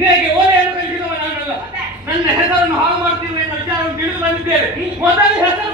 ಹೇಗೆ ಓಲೆಯನ್ನು ಕಲಿಸಿದವ ನಾನಲ್ಲ. ನನ್ನ ಹೆಸರನ್ನು ಹಾಳು ಮಾಡ್ತೀವಿ ಎನ್ನುವ ವಿಚಾರವನ್ನು ತಿಳಿದು ಬಂದಿದ್ದೇವೆ. ಮೊದಲ ಹೆಸರು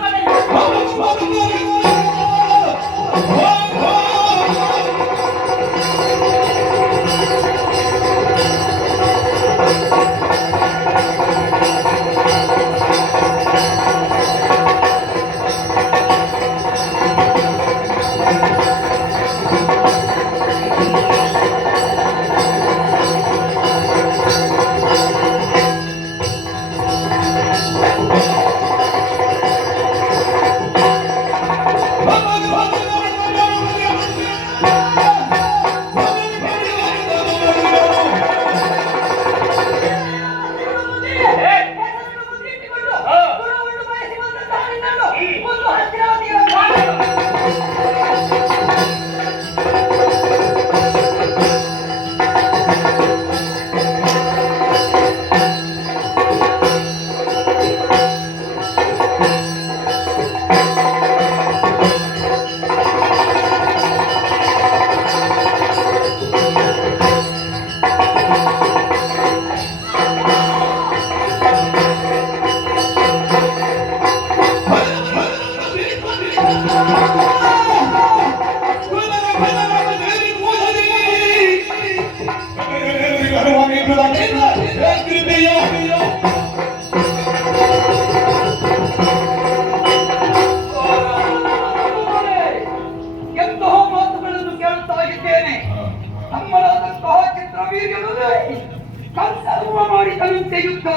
ಮಾಡಿದಂತೆ ಯುದ್ಧ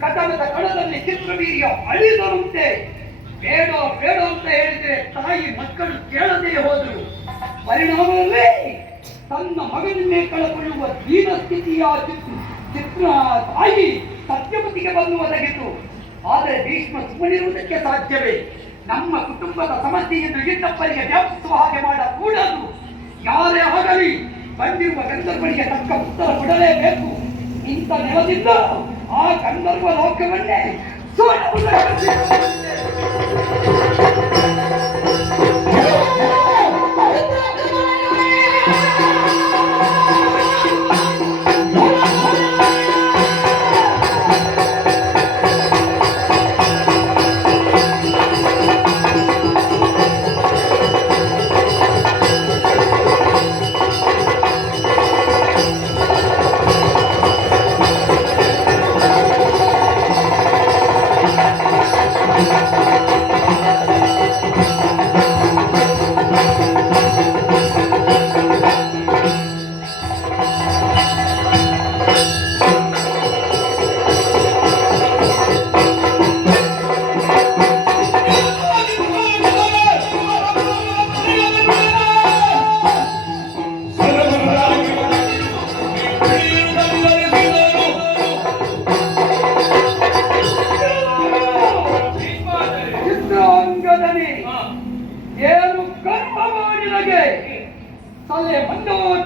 ಕದನದ ಕಣದಲ್ಲಿ ಚಿತ್ರವೀರ್ಯ ಅಳಿದಂತೆ ಬೇಡ ಬೇಡ ಅಂತ ಹೇಳಿದ್ರೆ ತಾಯಿ ಮಕ್ಕಳು ಕೇಳದೇ ಹೋದರು. ಪರಿಣಾಮದಲ್ಲಿ ತನ್ನ ಮಗನನ್ನೇ ಕಳಕೊಳ್ಳುವ ದೀನ ಸ್ಥಿತಿಯ ಚಿತ್ರ ತಾಯಿ ಸತ್ಯವತಿಗೆ ಬಂದು ಒದಗಿತು. ಆದರೆ ಭೀಷ್ಮ ಸುಮ್ಮನಿರುವುದಕ್ಕೆ ಸಾಧ್ಯವೇ? ನಮ್ಮ ಕುಟುಂಬದ ಸಮಸ್ಯೆಯನ್ನು ಇನ್ನೊಬ್ಬರಿಗೆ ವ್ಯಾಪಿಸುವ ಹಾಗೆ ಮಾಡಕೂಡದು. ಯಾರೇ ಆಗಲಿ ಬಂದಿರುವ ಗಂಧರ್ವನಿಗೆ ತಕ್ಕ ಉತ್ತರ ಕೊಡಲೇಬೇಕು. ಇಂಥ ನೆಲದಿಂದ ಆ ಗಂಧರ್ವ ಲೋಕವನ್ನೇ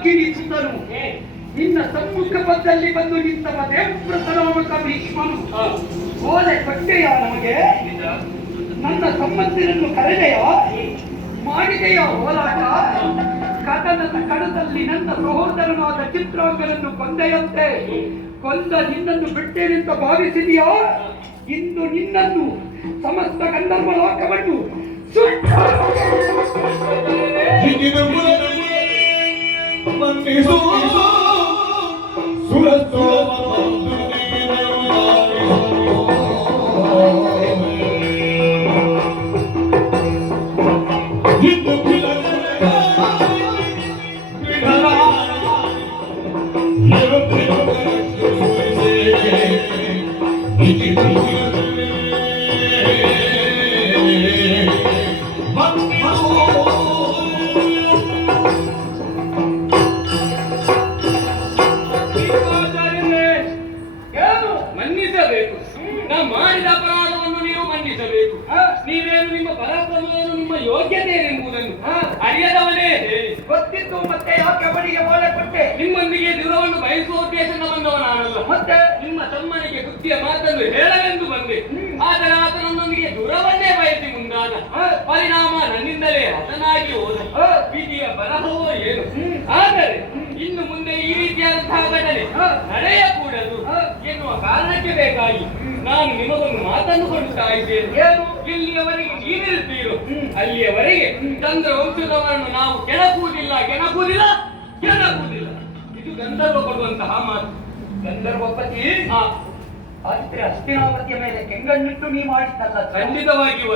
ಕಿರಿಸಿದರು. ನಿನ್ನ ಸಮ್ಮುಖದಲ್ಲಿ ಬಂದು ನಿಂತವ ದೇವವ್ರತನಾಮಕ ಭೀಷ್ಮನು ಓಲೆ ಕೊಟ್ಟೆಯ ನಮಗೆ? ನನ್ನ ಸಂಬಂಧಿರನ್ನು ಕರೆದೆಯ? ಮಾಡಿದೆಯ ಹೋರಾಟ? ಕದನದ ಕಡದಲ್ಲಿ ನನ್ನ ಸಹೋದರನಾದ ಚಿತ್ರಾಂಗನನ್ನು ಕೊಂದೆಯಂತೆ ಕೊಂದ ನಿನ್ನನ್ನು ಬಿಟ್ಟೇನೆಂತ ಭಾವಿಸಿದೆಯಾ? ಇಂದು ನಿನ್ನನ್ನು ಸಮಸ್ತ ಗಂಧರ್ವ ಲೋಕವನ್ನು ಮಾಡಿದ ಅಪರಾಧವನ್ನು ನೀವು ಮನ್ನಿಸಬೇಕು. ನೀವೇನು ನಿಮ್ಮ ಪರಾಕ್ರಮವನ್ನು ನಿಮ್ಮ ಯೋಗ್ಯತೆ ಎಂಬುದನ್ನು ಅರಿಯದವನೇ ಗೊತ್ತಿತ್ತು. ಮತ್ತೆ ಯಾಕೆ ಅವನಿಗೆ ಓಲೆ ಕೊಟ್ಟೆ? ನಿಮ್ಮೊಂದಿಗೆ ದೂರವನ್ನು ಬಯಸುವ ಉದ್ದೇಶ ಬಂದವ ನಾನಲ್ಲ. ಮತ್ತೆ ನಿಮ್ಮ ತಮ್ಮನಿಗೆ ಬುದ್ಧಿಯ ಮಾತನ್ನು ಹೇಳಲೆಂದು ಬಂದೆ. ಆದರೆ ಆತ ನನ್ನೊಂದಿಗೆ ದೂರವನ್ನೇ ಬಯಸಿ ಮುಂದಾದ. ಪರಿಣಾಮ ನನ್ನಿಂದಲೇ ಹತನಾಗಿ ಹೋದ. ವಿಧಿಯ ಬರಹವೋ ಏನು. ಆದರೆ ಇನ್ನು ಮುಂದೆ ಈ ರೀತಿಯಾದಂತಹ ಘಟನೆ ನಡೆಯಕೂಡದು ಎನ್ನುವ ಕಾರಣಕ್ಕೆ ಬೇಕಾಗಿ ನಾನು ನಿಮಗೊಂದು ಮಾತನ್ನು ಕೊಡುತ್ತಾ ಇದ್ದೇನೆ. ಏನು? ಇಲ್ಲಿಯವರೆಗೆ ನೀವಿರುತ್ತೀರೋ ಅಲ್ಲಿಯವರೆಗೆ ಚಂದ್ರ ವಂಶದವರನ್ನು ನಾವು ಕೆಣಕುವುದಿಲ್ಲ ಕೆಣಕುವುದಿಲ್ಲ ಕೆಣಕುವುದಿಲ್ಲ. ಇದು ಗಂಧರ್ವ ಕೊಡುವಂತಹ ಮಾತು. ಗಂಧರ್ವಪತಿ ಆ ಆದ್ರೆ ಹಸ್ತಿನಾವತಿಯ ಮೇಲೆ ಕೆಂಗಣ್ಣಿಟ್ಟು ನೀ ಮಾಡಿದ್ದಲ್ಲ. ಖಂಡಿತವಾಗಿಯೂ